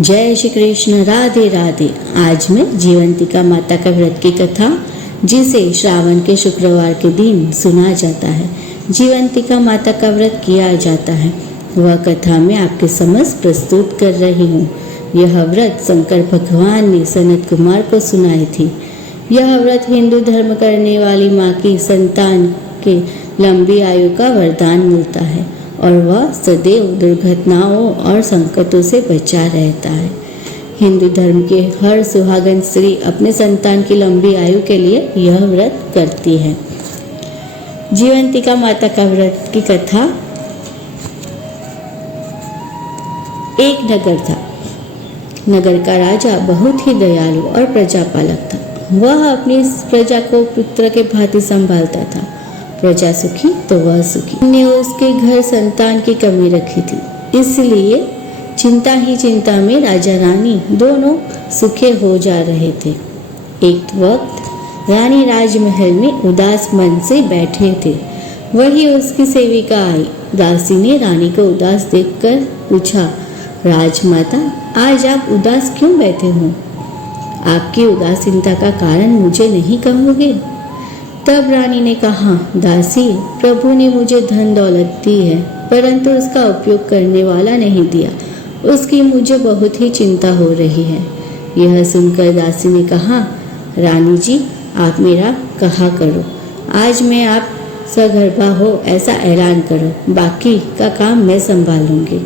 जय श्री कृष्ण, राधे राधे। आज मैं जीवंतिका माता का व्रत की कथा, जिसे श्रावण के शुक्रवार के दिन सुना जाता है, जीवंतिका माता का व्रत किया जाता है, वह कथा मैं आपके समक्ष प्रस्तुत कर रही हूँ। यह व्रत शंकर भगवान ने सनत कुमार को सुनाई थी। यह व्रत हिंदू धर्म करने वाली माँ की संतान के लंबी आयु का वरदान मिलता है और वह सदैव दुर्घटनाओं और संकटों से बचा रहता है। हिंदू धर्म के हर सुहागन स्त्री अपने संतान की लंबी आयु के लिए यह व्रत करती है। जीवंतिका माता का व्रत की कथा। एक नगर था। नगर का राजा बहुत ही दयालु और प्रजापालक था। वह अपनी प्रजा को पुत्र के भांति संभालता था। प्रजा सुखी तो वह सुखी। ने उसके घर संतान की कमी रखी थी, इसलिए चिंता ही चिंता में राजा रानी दोनों सुखे हो जा रहे थे। एक वक्त रानी राजमहल में उदास मन से बैठे थे। वही उसकी सेविका आई। दासी ने रानी को उदास देखकर पूछा, राजमाता, आज आप उदास क्यों बैठे हो? आपकी उदासीनता का कारण मुझे नहीं कहोगे? तब रानी ने कहा, दासी, प्रभु ने मुझे धन दौलत दी है, परंतु उसका उपयोग करने वाला नहीं दिया। उसकी मुझे बहुत ही चिंता हो रही है। यह सुनकर दासी ने कहा, रानी जी, आप मेरा कहा करो। आज मैं आप सगर्भा हो ऐसा ऐलान करो, बाकी का काम मैं संभालूंगी।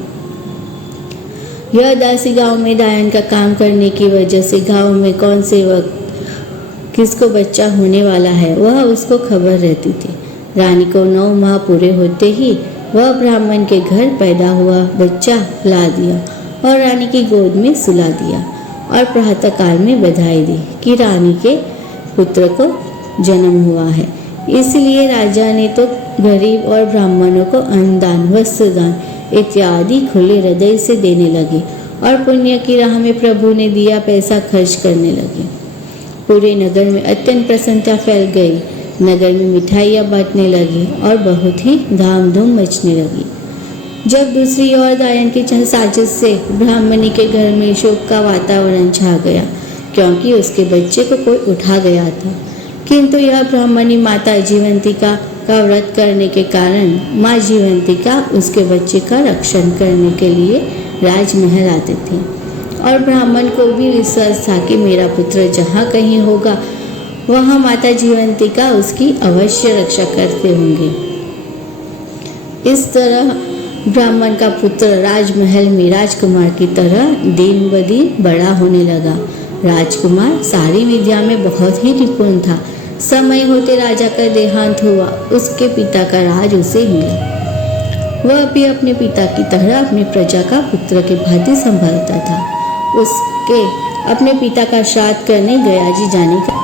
यह दासी गांव में दायन का काम करने की वजह से गांव में कौन से वक्त किसको बच्चा होने वाला है वह उसको खबर रहती थी। रानी को 9 माह पूरे होते ही वह ब्राह्मण के घर पैदा हुआ बच्चा ला दिया और रानी की गोद में सुला दिया और प्रातःकाल में बधाई दी कि रानी के पुत्र को जन्म हुआ है। इसलिए राजा ने तो गरीब और ब्राह्मणों को अन्नदान, वस्त्रदान इत्यादि खुले हृदय से देने लगे और पुण्य की राह में प्रभु ने दिया पैसा खर्च करने लगे। पूरे नगर में अत्यंत प्रसन्नता फैल गई। नगर में मिठाइयाँ बांटने लगी और बहुत ही धामधूम मचने लगी। जब दूसरी ओर दायन की साजिश से ब्राह्मणी के घर में शोक का वातावरण छा गया, क्योंकि उसके बच्चे को कोई उठा गया था। किंतु यह ब्राह्मणी माता जीवंतिका का व्रत करने के कारण माँ जीवंतिका उसके बच्चे का रक्षण करने के लिए राजमहल आते थे और ब्राह्मण को भी विश्वास था कि मेरा पुत्र जहाँ कहीं होगा वहाँ माता जीवंतिका उसकी अवश्य रक्षा करते होंगे। इस तरह ब्राह्मण का पुत्र राजमहल में राजकुमार की तरह दिन ब दिन बड़ा होने लगा। राजकुमार सारी विद्या में बहुत ही निपुण था। समय होते राजा का देहांत हुआ। उसके पिता का राज उसे मिला। वह भी अपने पिता की तरह अपनी प्रजा का पुत्र के भांति संभालता था। उसके अपने पिता का श्राद्ध करने गयाजी जाने का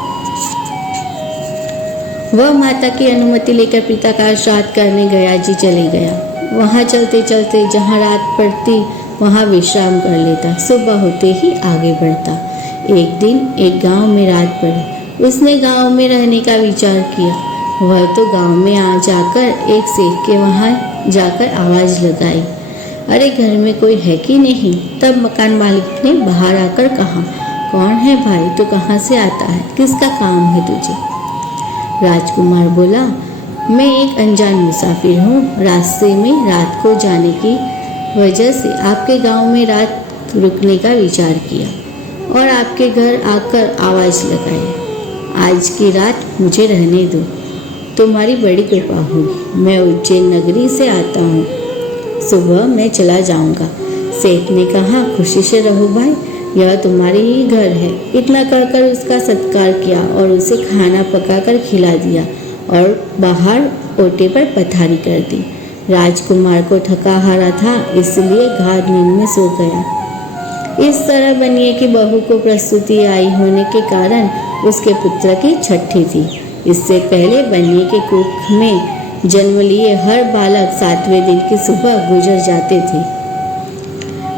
वह माता की अनुमति लेकर पिता का श्राद्ध करने गयाजी चले गया। वहाँ चलते चलते जहाँ रात पड़ती वहाँ विश्राम कर लेता। सुबह होते ही आगे बढ़ता। एक दिन एक गांव में रात पड़ी। उसने गांव में रहने का विचार किया। वह तो गांव में आ जाकर एक सेठ के वहाँ जाकर आवाज़ लगाई, अरे घर में कोई है कि नहीं? तब मकान मालिक ने बाहर आकर कहा, कौन है भाई, तू कहाँ से आता है, किसका काम है तुझे? राजकुमार बोला, मैं एक अनजान मुसाफिर हूँ। रास्ते में रात को जाने की वजह से आपके गांव में रात रुकने का विचार किया और आपके घर आकर आवाज़ लगाई। आज की रात मुझे रहने दो, तुम्हारी बड़ी कृपा होगी। मैं उज्जैन नगरी से आता हूँ, सुबह मैं चला जाऊंगा। सेठ ने कहा, खुशी से रहो भाई, यह तुम्हारी ही घर है। इतना कहकर उसका सत्कार किया और उसे खाना पकाकर खिला दिया और बाहर ओटे पर पथारी कर दी। राजकुमार को थका हारा था, इसलिए गाढ़ नींद में सो गया। इस तरह बनिए की बहू को प्रसूति आई होने के कारण उसके पुत्र की छठी थी। इससे पहले बनिए के कुख में जन्म लिए हर बालक 7वें दिन की सुबह गुजर जाते थे,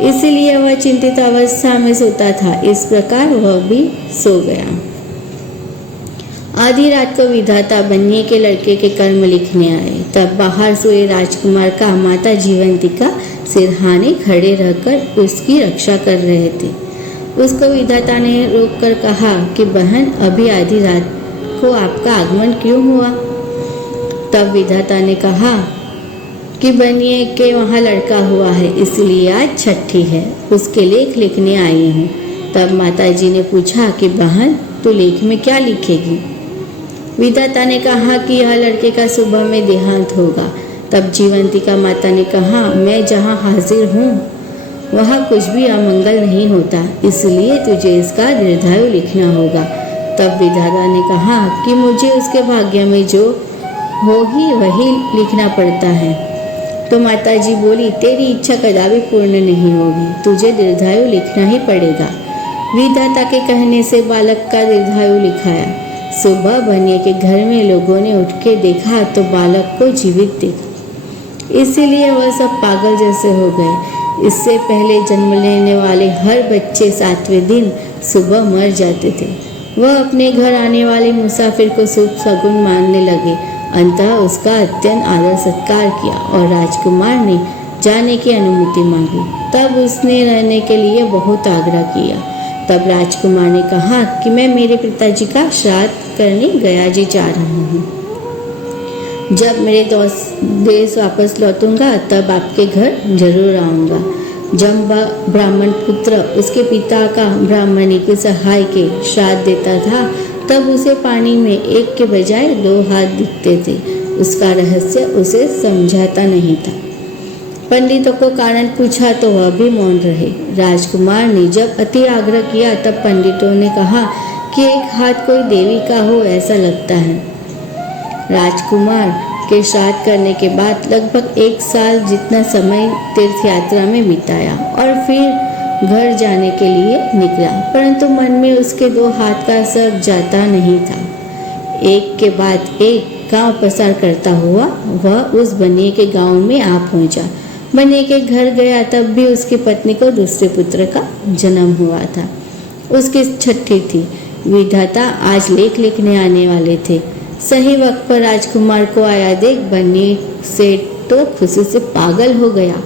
इसलिए वह चिंतित अवस्था में सोता था। इस प्रकार वह भी सो गया। आधी रात को विधाता बनिए के लड़के के कर्म लिखने आए। तब बाहर सोए राजकुमार का माता जीवंतिका सिरहाने खड़े रहकर उसकी रक्षा कर रहे थे। उसको विधाता ने रोककर कहा कि बहन, अभी आधी रात को आपका आगमन क्यों हुआ? तब विधाता ने कहा कि बनिए के वहाँ लड़का हुआ है, इसलिए आज छठी है, उसके लेख लिखने आई हूँ। तब माताजी ने पूछा कि बहन, तू लेख में क्या लिखेगी? विधाता ने कहा कि यह लड़के का सुबह में देहांत होगा। तब जीवंतिका माता ने कहा, मैं जहाँ हाजिर हूँ वहाँ कुछ भी अमंगल नहीं होता, इसलिए तुझे इसका दीर्घायु लिखना होगा। तब विधाता ने कहा कि मुझे उसके भाग्य में जो होगी वही लिखना पड़ता है। तो माताजी बोली, तेरी इच्छा कदापि पूर्ण नहीं होगी, तुझे दीर्घायु लिखना ही पड़ेगा। विधाता के कहने से बालक का दीर्घायु लिखाया। सुबह बनिए के घर में लोगों ने उठ के देखा तो बालक को जीवित देखा, इसीलिए वह सब पागल जैसे हो गए। इससे पहले जन्म लेने वाले हर बच्चे 7वें दिन सुबह मर जाते थे। वह अपने घर आने वाले मुसाफिर को शुभ शगुन मानने लगे। अंततः उसका अत्यंत आदर सत्कार किया और राजकुमार ने जाने की अनुमति मांगी। तब उसने रहने के लिए बहुत आग्रह किया। तब राजकुमार ने कहा कि मैं मेरे पिताजी का श्राद्ध करने गया जी जा रहा हूँ। जब मेरे देश वापस लौटूंगा तब आपके घर जरूर आऊँगा। जब ब्राह्मण पुत्र उसके पिता का ब्राह्मणी के सहाय के श्राद्ध देता था तब उसे पानी में एक के बजाय 2 हाथ दिखते थे। उसका रहस्य उसे समझाता नहीं था। पंडितों को कारण पूछा तो वह भी मौन रहे। राजकुमार ने जब अति आग्रह किया तब पंडितों ने कहा कि एक हाथ कोई देवी का हो ऐसा लगता है। राजकुमार के श्राद्ध करने के बाद लगभग 1 साल जितना समय तीर्थ यात्रा में बिताया और फिर घर जाने के लिए निकला, परंतु मन में उसके 2 हाथ का असर जाता नहीं था। एक के बाद एक गांव पसार करता हुआ वह उस बनिए के गांव में आ पहुंचा। बनिए के घर गया तब भी उसकी पत्नी को दूसरे पुत्र का जन्म हुआ था। उसकी छठी थी। विधाता आज लेख लिखने आने वाले थे। सही वक्त पर राजकुमार को आया देख बनिए से तो खुशी से पागल हो गया।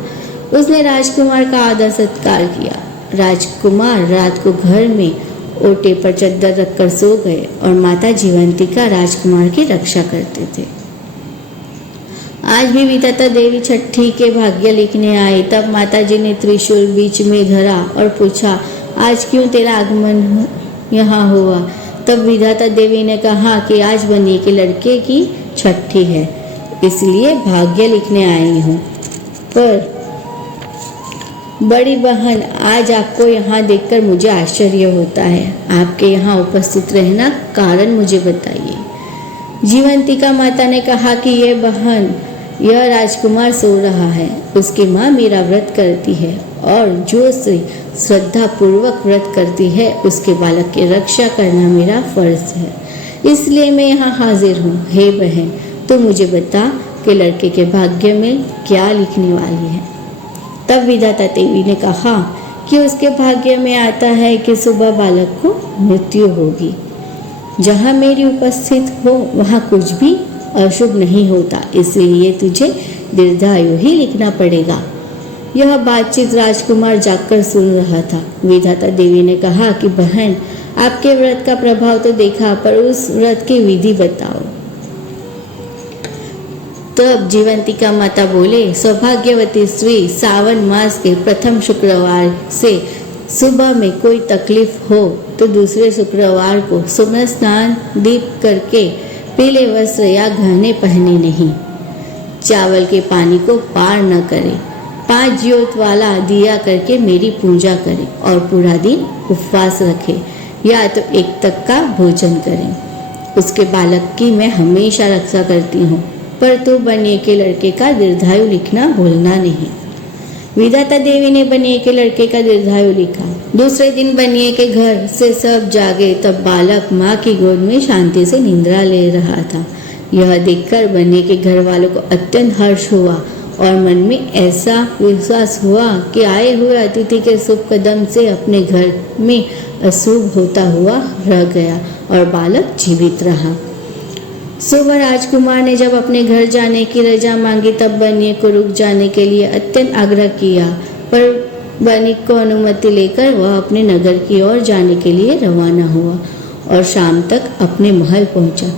उसने राजकुमार का आदर सत्कार किया। राजकुमार रात को घर में ओटे पर चद्दर रखकर सो गए और माता जीवंतिका राजकुमार की रक्षा करते थे। आज भी विधाता देवी छठी के भाग्य लिखने आई। तब माताजी ने त्रिशूल बीच में धरा और पूछा, आज क्यों तेरा आगमन यहाँ हुआ? तब विधाता देवी ने कहा कि आज बनिए के लड़के की छठी है, इसलिए भाग्य लिखने आई हूँ। पर बड़ी बहन, आज आपको यहाँ देखकर मुझे आश्चर्य होता है। आपके यहाँ उपस्थित रहना कारण मुझे बताइए। जीवंतिका माता ने कहा कि यह राजकुमार सो रहा है। उसकी माँ मेरा व्रत करती है और जो श्रद्धा पूर्वक व्रत करती है उसके बालक की रक्षा करना मेरा फर्ज है, इसलिए मैं यहाँ हाजिर हूँ। हे बहन, तो मुझे बता कि लड़के के भाग्य में क्या लिखने वाली है। तब विधाता देवी ने कहा कि उसके भाग्य में आता है कि सुबह बालक को मृत्यु होगी। जहाँ मेरी उपस्थित हो वहाँ कुछ भी अशुभ नहीं होता, इसलिए तुझे दीर्घायु ही लिखना पड़ेगा। यह बातचीत राजकुमार जागकर सुन रहा था। विधाता देवी ने कहा कि बहन, आपके व्रत का प्रभाव तो देखा, पर उस व्रत की विधि बताओ। तब जीवंतिका माता बोले, सौभाग्यवती स्त्री सावन मास के प्रथम शुक्रवार से सुबह में कोई तकलीफ हो तो दूसरे शुक्रवार को सुबह स्नान दीप करके पीले वस्त्र या गहने पहने नहीं, चावल के पानी को पार न करे, 5 ज्योत वाला दिया करके मेरी पूजा करे और पूरा दिन उपवास रखे या तो 1 तक का भोजन करें। उसके बालक की मैं हमेशा रक्षा करती हूँ, पर तू बनिए के लड़के का दीर्घायु लिखना भूलना नहीं। विधाता देवी ने बनिए के लड़के का दीर्घायु लिखा। दूसरे दिन बनिए के घर से सब जागे तब बालक माँ की गोद में शांति से निद्रा ले रहा था। यह देखकर बनिए के घर वालों को अत्यंत हर्ष हुआ और मन में ऐसा विश्वास हुआ कि आए हुए अतिथि के शुभ कदम से अपने घर में अशुभ होता हुआ रह गया और बालक जीवित रहा। सुबह राजकुमार ने जब अपने घर जाने की रजा मांगी तब बनिक को रुक जाने के लिए अत्यंत आग्रह किया, पर बनिक को अनुमति लेकर वह अपने नगर की ओर जाने के लिए रवाना हुआ और शाम तक अपने महल पहुंचा।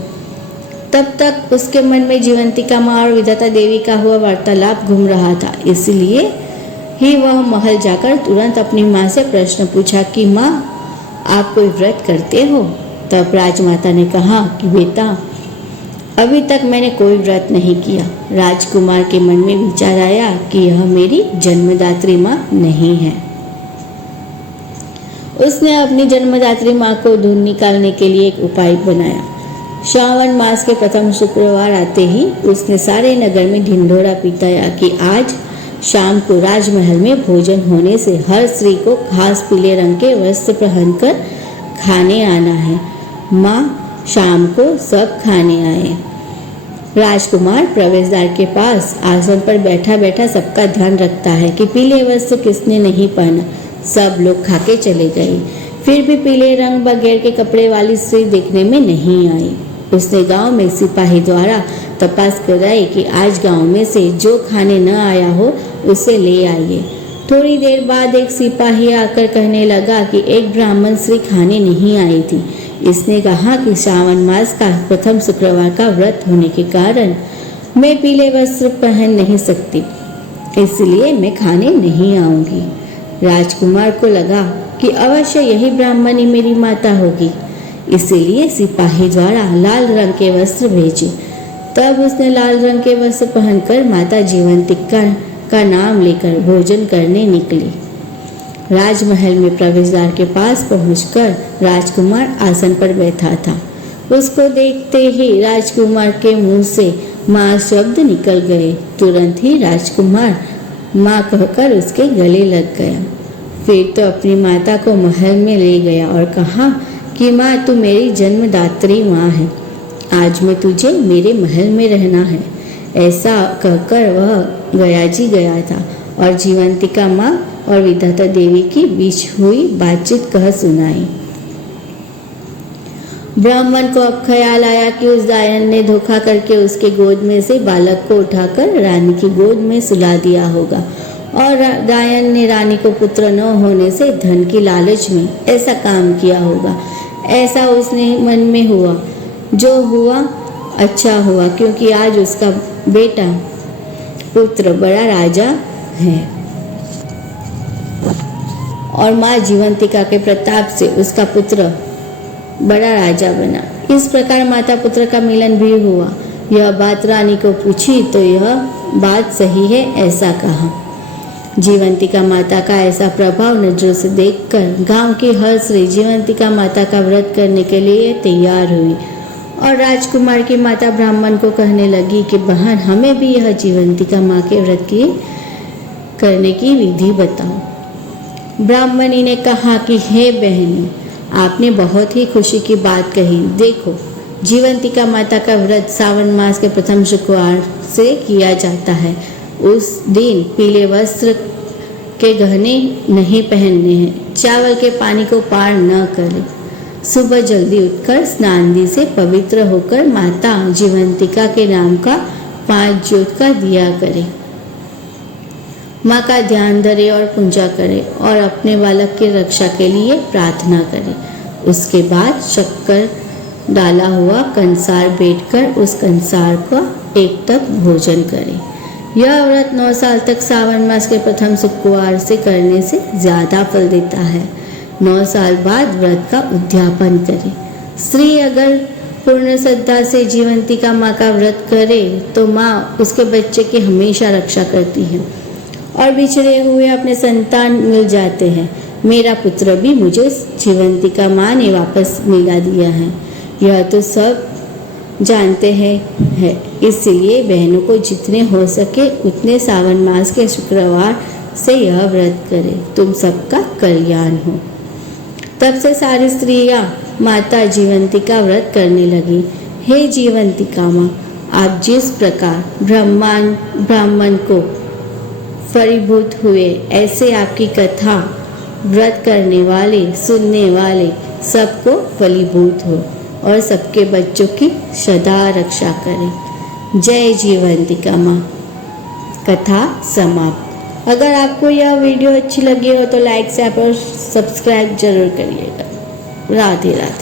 तब तक उसके मन में जीवंतिका माँ और विधाता देवी का हुआ वार्तालाप घूम रहा था, इसलिए ही वह महल जाकर तुरंत अपनी माँ से प्रश्न पूछा कि माँ, आप कोई व्रत करते हो? तब राजमाता ने कहा कि बेटा, अभी तक मैंने कोई व्रत नहीं किया। राजकुमार के मन में विचार आया कि यह मेरी जन्मदात्री माँ नहीं है। उसने अपनी जन्मदात्री माँ को ढूंढ निकालने के लिए एक उपाय बनाया। श्रावण मास के प्रथम शुक्रवार आते ही उसने सारे नगर में ढिंढोरा पिटाया कि आज शाम को राजमहल में भोजन होने से हर स्त्री को खास पीले रंग के वस्त्र पहनकर खाने आना है। माँ शाम को सब खाने आए। राजकुमार प्रवेशद्वार के पास आसन पर बैठा बैठा सबका ध्यान रखता है कि पीले वस्त्र किसने नहीं पहना। सब लोग खाके चले गए, फिर भी पीले रंग बगैर के कपड़े वाली स्त्री देखने में नहीं आई। उसने गांव में सिपाही द्वारा तपास कराई कि आज गांव में से जो खाने न आया हो उसे ले आइए। थोड़ी देर बाद एक सिपाही आकर कहने लगा कि एक ब्राह्मण स्त्री खाने नहीं आई थी। इसने कहा कि श्रावण मास का प्रथम शुक्रवार का व्रत होने के कारण मैं पीले वस्त्र पहन नहीं सकती, इसलिए मैं खाने नहीं आऊंगी। राजकुमार को लगा कि अवश्य यही ब्राह्मणी मेरी माता होगी, इसीलिए सिपाही द्वारा लाल रंग के वस्त्र भेजे। तब उसने लाल रंग के वस्त्र पहनकर माता जीवंतिका का नाम लेकर भोजन करने निकली। राजमहल में प्रवेशद्वार के पास पहुंचकर राजकुमार आसन पर बैठा था। उसको देखते ही राजकुमार के मुंह से माँ शब्द निकल गए। तुरंत ही राजकुमार माँ कहकर उसके गले लग गया। फिर तो अपनी माता को महल में ले गया और कहा कि माँ, तू मेरी जन्मदात्री माँ है, आज मैं तुझे मेरे महल में रहना है। ऐसा कहकर वह गया जी गया था और जीवंतिका माँ और विधाता देवी की बीच हुई बातचीत कह सुनाई। ब्राह्मण को अब ख्याल आया कि उस दायन ने धोखा करके उसके गोद में से बालक को उठाकर रानी की गोद में सुला दिया होगा और दायन ने रानी को पुत्र न होने से धन की लालच में ऐसा काम किया होगा। ऐसा उसने मन में हुआ। जो हुआ अच्छा हुआ, क्योंकि आज उसका बेटा पुत्र बड़ा राजा है और माँ जीवंतिका के प्रताप से उसका पुत्र बड़ा राजा बना। इस प्रकार माता पुत्र का मिलन भी हुआ। यह बात रानी को पूछी तो यह बात सही है ऐसा कहा। जीवंतिका माता का ऐसा प्रभाव नजरों से देखकर गांव की हर स्त्री जीवंतिका माता का व्रत करने के लिए तैयार हुई और राजकुमार की माता ब्राह्मण को कहने लगी कि बहन, हमें भी यह जीवंतिका माँ के व्रत की करने की विधि बताओ। ब्राह्मणी ने कहा कि हे बहनी, आपने बहुत ही खुशी की बात कही। देखो, जीवंतिका माता का व्रत सावन मास के प्रथम शुक्रवार से किया जाता है। उस दिन पीले वस्त्र के गहने नहीं पहनने हैं, चावल के पानी को पार न करें। सुबह जल्दी उठकर स्नान से पवित्र होकर माता जीवंतिका के नाम का 5 जोत का दिया करें। माँ का ध्यान धरे और पूजा करे और अपने बालक की रक्षा के लिए प्रार्थना करे। उसके बाद शक्कर डाला हुआ कंसार बैठकर उस कंसार का एक तक भोजन करे। यह व्रत 9 साल तक सावन मास के प्रथम शुक्रवार से करने से ज्यादा फल देता है। 9 साल बाद व्रत का उद्यापन करे। स्त्री अगर पूर्ण श्रद्धा से जीवंतिका माँ का व्रत करे तो माँ उसके बच्चे की हमेशा रक्षा करती है और बिछड़े हुए अपने संतान मिल जाते हैं। मेरा पुत्र भी मुझे जीवंतिका माँ ने वापस मिला दिया है, यह तो सब जानते हैं। इसलिए बहनों को जितने हो सके उतने सावन मास के शुक्रवार से यह व्रत करें, तुम सबका कल्याण हो। तब से सारी स्त्रियां माता जीवंतिका व्रत करने लगी। हे जीवंतिका माँ, आप जिस प्रकार ब्राह्मण को फलीभूत हुए, ऐसे आपकी कथा व्रत करने वाले सुनने वाले सबको फलीभूत हो। और सबके बच्चों की सदा रक्षा करें। जय जीवंतिका माँ। कथा समाप्त। अगर आपको यह वीडियो अच्छी लगी हो तो लाइक, शेयर और सब्सक्राइब जरूर करिएगा। राधे राधे।